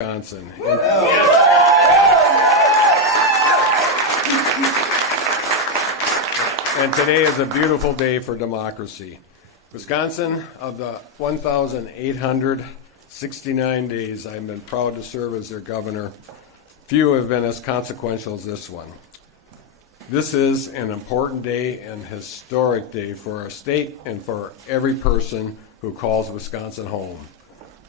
Wisconsin. And today is a beautiful day for democracy. Wisconsin, of the 1,869 days I've been proud to serve as their governor, few have been as consequential as this one. This is an important day and historic day for our state and for every person who calls Wisconsin home.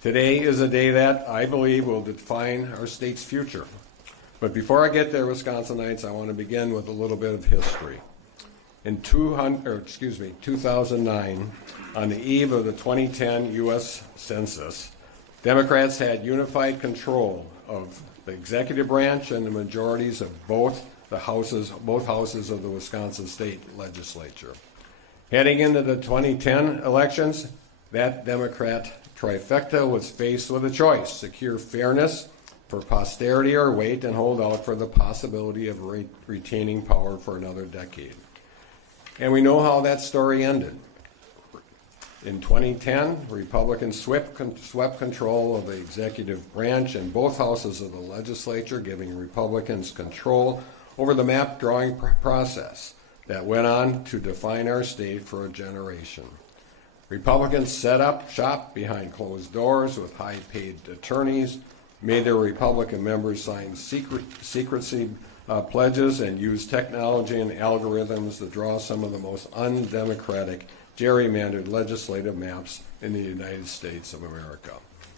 Today is a day that I believe will define our state's future. But before I get there, Wisconsinites, I want to begin with a little bit of history. In 2009, on the eve of the 2010 U.S. Census, Democrats had unified control of the executive branch and the majorities of both houses of the Wisconsin State Legislature. Heading into the 2010 elections, that Democrat trifecta was faced with a choice: secure fairness for posterity or wait and hold out for the possibility of retaining power for another decade. And we know how that story ended. In 2010, Republicans swept control of the executive branch in both houses of the legislature, giving Republicans control over the map drawing process that went on to define our state for a generation. Republicans set up shop behind closed doors with high-paid attorneys, made their Republican members sign secrecy pledges, and used technology and algorithms to draw some of the most undemocratic, gerrymandered legislative maps in the United States of America.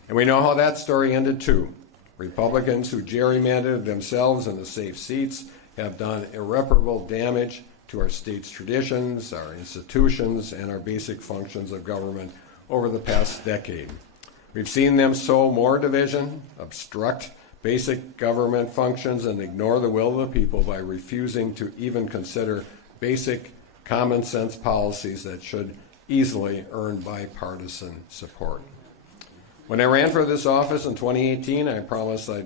And we know how that story ended too. Republicans who gerrymandered themselves in the safe seats have done irreparable damage to our state's traditions, our institutions, and our basic functions of government over the past decade. We've seen them sow more division, obstruct basic government functions, and ignore the will of the people by refusing to even consider basic common sense policies that should easily earn bipartisan support. When I ran for this office in 2018, I promised I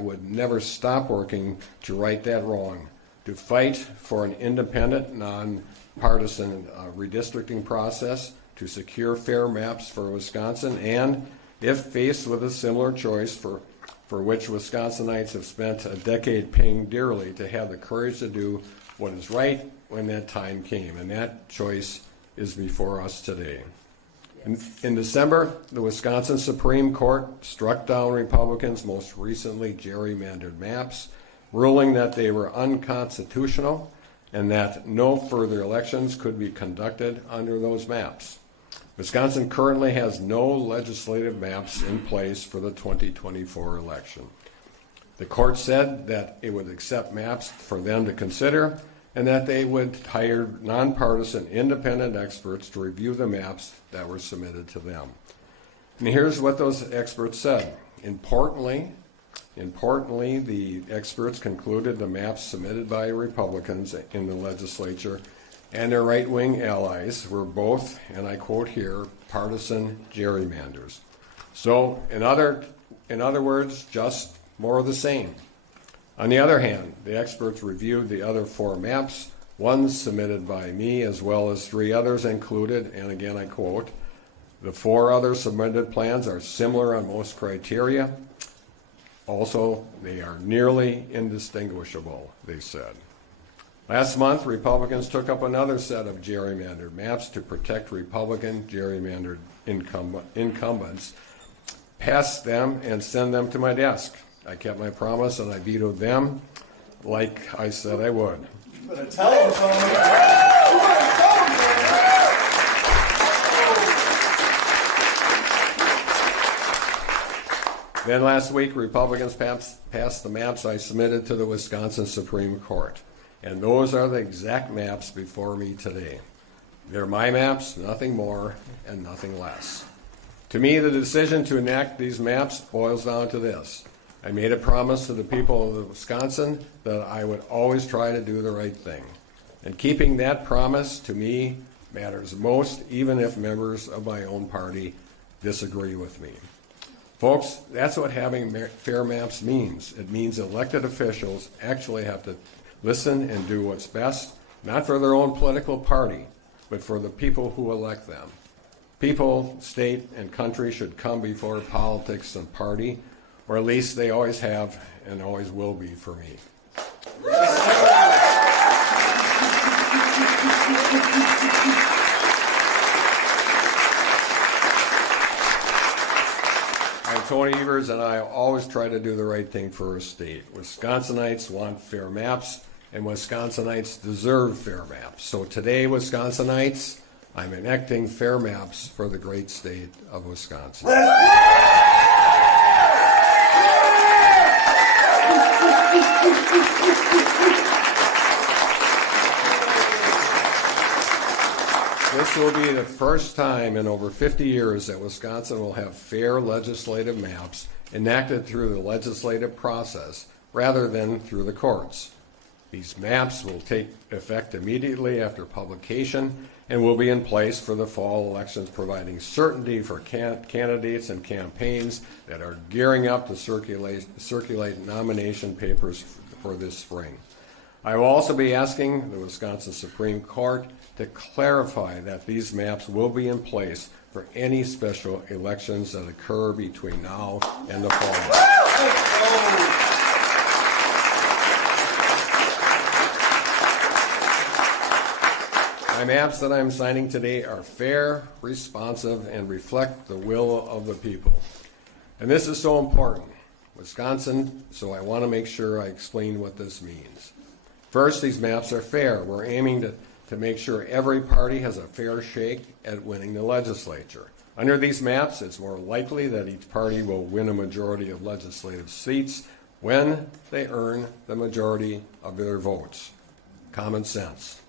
would never stop working to right that wrong, to fight for an independent, nonpartisan redistricting process, to secure fair maps for Wisconsin, and if faced with a similar choice for which Wisconsinites have spent a decade paying dearly, to have the courage to do what is right when that time came. And that choice is before us today. In December, the Wisconsin Supreme Court struck down Republicans' most recently gerrymandered maps, ruling that they were unconstitutional and that no further elections could be conducted under those maps. Wisconsin currently has no legislative maps in place for the 2024 election. The court said that it would accept maps for them to consider and that they would hire nonpartisan independent experts to review the maps that were submitted to them. And here's what those experts said. Importantly, the experts concluded the maps submitted by Republicans in the legislature and their right-wing allies were both, and I quote here, partisan gerrymanders. So, in other words, just more of the same. On the other hand, the experts reviewed the other four maps, one submitted by me as well as three others included, and again I quote, the four other submitted plans are similar on most criteria. Also, they are nearly indistinguishable, they said. Last month, Republicans took up another set of gerrymandered maps to protect Republican gerrymandered incumbents, passed them, and send them to my desk. I kept my promise and I vetoed them like I said I would. You better tell them, Tony. Then last week, Republicans passed the maps I submitted to the Wisconsin Supreme Court. And those are the exact maps before me today. They're my maps, nothing more and nothing less. To me, the decision to enact these maps boils down to this. I made a promise to the people of Wisconsin that I would always try to do the right thing. And keeping that promise, to me, matters most, even if members of my own party disagree with me. Folks, that's what having fair maps means. It means elected officials actually have to listen and do what's best, not for their own political party, but for the people who elect them. People, state, and country should come before politics and party, or at least they always have and always will be for me. I'm Tony Evers, and I always try to do the right thing for our state. Wisconsinites want fair maps, and Wisconsinites deserve fair maps. So today, Wisconsinites, I'm enacting fair maps for the great state of Wisconsin. This will be the first time in over 50 years that Wisconsin will have fair legislative maps enacted through the legislative process rather than through the courts. These maps will take effect immediately after publication and will be in place for the fall elections, providing certainty for candidates and campaigns that are gearing up to circulate nomination papers for this spring. I will also be asking the Wisconsin Supreme Court to clarify that these maps will be in place for any special elections that occur between now and the fall. My maps that I'm signing today are fair, responsive, and reflect the will of the people. And this is so important. Wisconsin, so I want to make sure I explain what this means. First, these maps are fair. We're aiming to make sure every party has a fair shake at winning the legislature. Under these maps, it's more likely that each party will win a majority of legislative seats when they earn the majority of their votes. Common sense.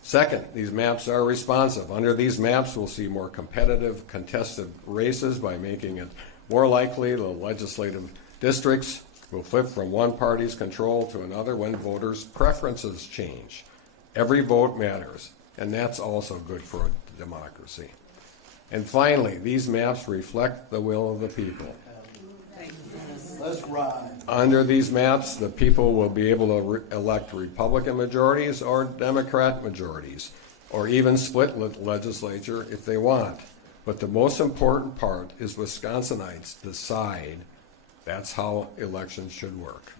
Second, these maps are responsive. Under these maps, we'll see more competitive, contested races by making it more likely the legislative districts will flip from one party's control to another when voters' preferences change. Every vote matters, and that's also good for a democracy. And finally, these maps reflect the will of the people. Let's ride. Under these maps, the people will be able to elect Republican majorities or Democrat majorities, or even split legislature if they want. But the most important part is Wisconsinites decide that's how elections should work.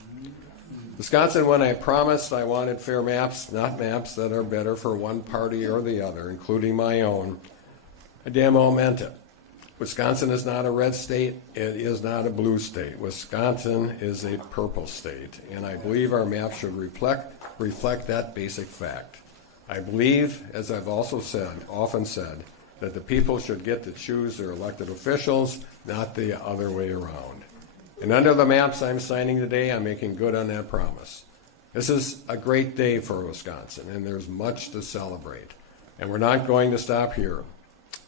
Wisconsin, when I promised I wanted fair maps, not maps that are better for one party or the other, including my own, I damn well meant it. Wisconsin is not a red state. It is not a blue state. Wisconsin is a purple state, and I believe our map should reflect that basic fact. I believe, as I've also often said, that the people should get to choose their elected officials, not the other way around. And under the maps I'm signing today, I'm making good on that promise. This is a great day for Wisconsin, and there's much to celebrate. And we're not going to stop here.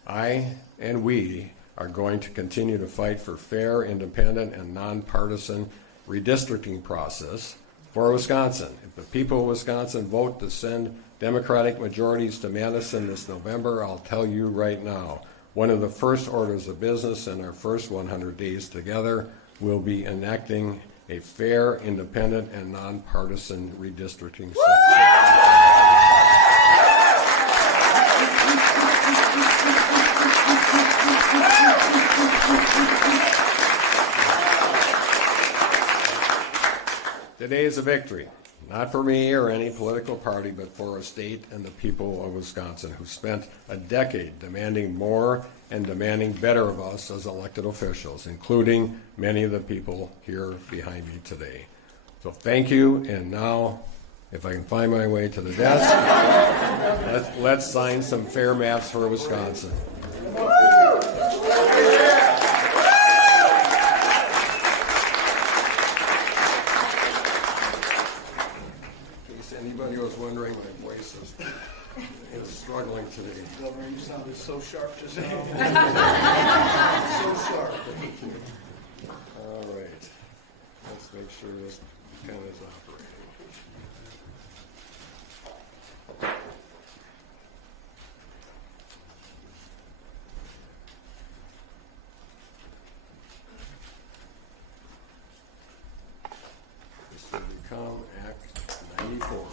I and we are going to continue to fight for fair, independent, and nonpartisan redistricting process for Wisconsin. If the people of Wisconsin vote to send Democratic majorities to Madison this November, I'll tell you right now, one of the first orders of business in our first 100 days together will be enacting a fair, independent, and nonpartisan redistricting system. Today is a victory, not for me or any political party, but for our state and the people of Wisconsin who spent a decade demanding more and demanding better of us as elected officials, including many of the people here behind me today. So thank you, and now, if I can find my way to the desk, let's sign some fair maps for Wisconsin. Anybody was wondering, my voice is struggling today. Governor, you sounded so sharp just now. So sharp. All right. Let's make sure this pen is operating. This will become Act 94.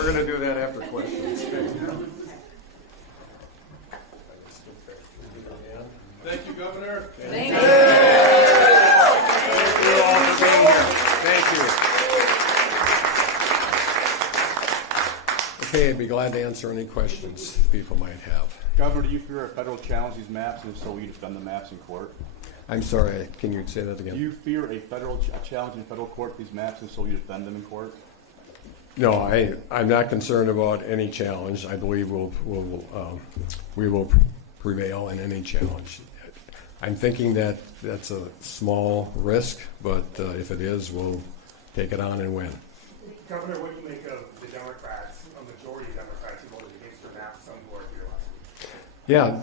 We're gonna do that after questions. Thank you, Governor. Thank you all for being here. Thank you. Okay, I'd be glad to answer any questions people might have. Governor, do you fear a federal challenge these maps, and if so, will you defend the maps in court? I'm sorry, can you say that Do again? you fear a challenge in federal court for these maps, and so will you defend them in court? No, I'm not concerned about any challenge. I believe we will prevail in any challenge. I'm thinking that that's a small risk, but if it is, we'll take it on and win. Governor, what do you make of the Democrats, a majority of Democrats who voted against your map some board here last week? Yeah,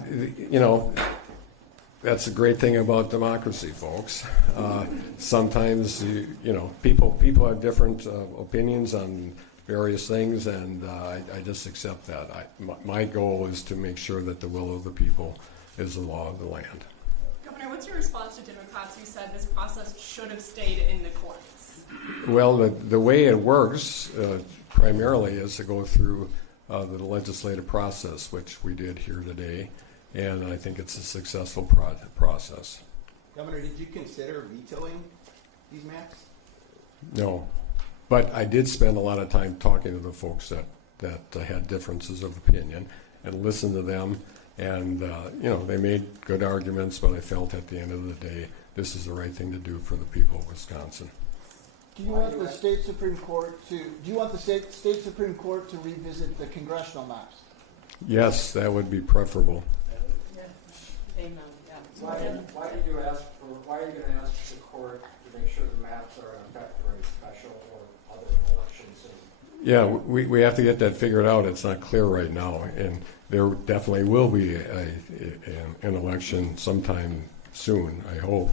that's the great thing about democracy, folks. Sometimes, people have different opinions on various things, and I just accept that. My goal is to make sure that the will of the people is the law of the land. Governor, what's your response to Democrats who said this process should have stayed in the courts? Well, the way it works primarily is to go through the legislative process, which we did here today, and I think it's a successful process. Governor, did you consider vetoing these maps? No, but I did spend a lot of time talking to the folks that had differences of opinion and listened to them, and they made good arguments, but I felt at the end of the day this is the right thing to do for the people of Wisconsin. Do you want the state Supreme Court to revisit the congressional maps? Yes, that would be preferable. Amen. Why are you going to ask the court to make sure the maps are in effect for a special or other election soon? Yeah, we have to get that figured out. It's not clear right now, and there definitely will be an election sometime soon, I hope.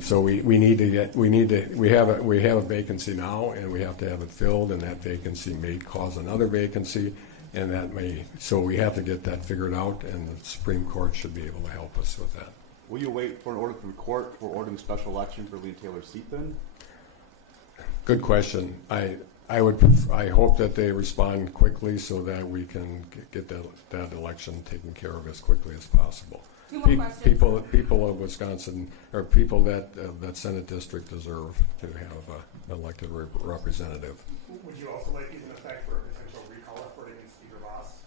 So we have a vacancy now, and we have to have it filled, and that vacancy may cause another vacancy, and so we have to get that figured out, and the Supreme Court should be able to help us with that. Will you wait for an order from the court for ordering a special election for Lee Taylor's seat then? Good question. I hope that they respond quickly so that we can get that election taken care of as quickly as possible. Two more questions. People of Wisconsin, or people that Senate district deserve to have an elected representative. Would you also like these in effect for a potential recall effort against Speaker Voss?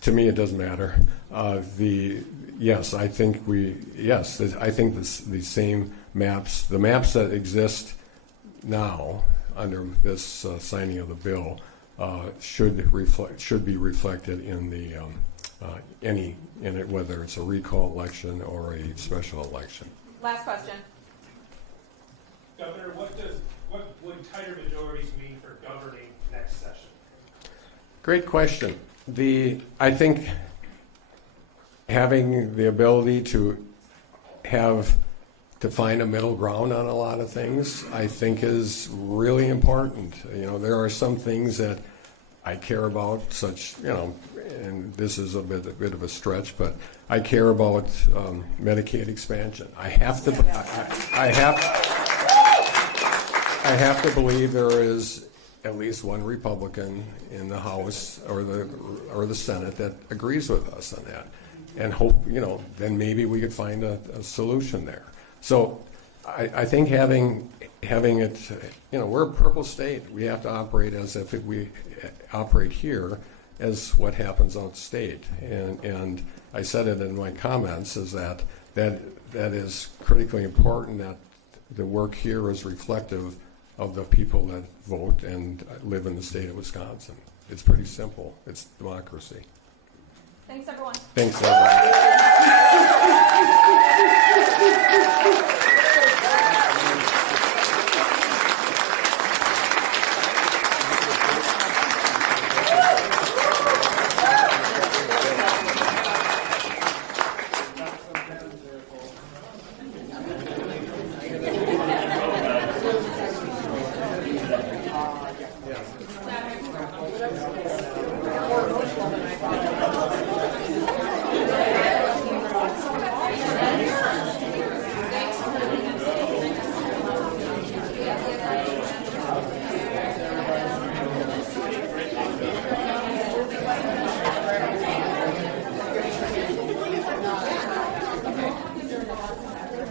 To me, it doesn't matter. I think the same maps, the maps that exist now under this signing of the bill, should be reflected in the whether it's a recall election or a special election. Last question. Governor, what would tighter majorities mean for governing next session? Great question. I think having the ability to find a middle ground on a lot of things, I think is really important. There are some things that I care about, and this is a bit of a stretch, but I care about Medicaid expansion. I have to believe there is at least one Republican in the House or the Senate that agrees with us on that, and hope then maybe we could find a solution there. So I think having it, we're a purple state. We have to operate as if we operate here as what happens outstate. And I said it in my comments, is that is critically important, that the work here is reflective of the people that vote and live in the state of Wisconsin. It's pretty simple. It's democracy. Thanks, everyone. Thanks, everybody.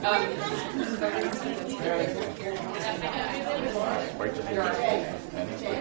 Right, just-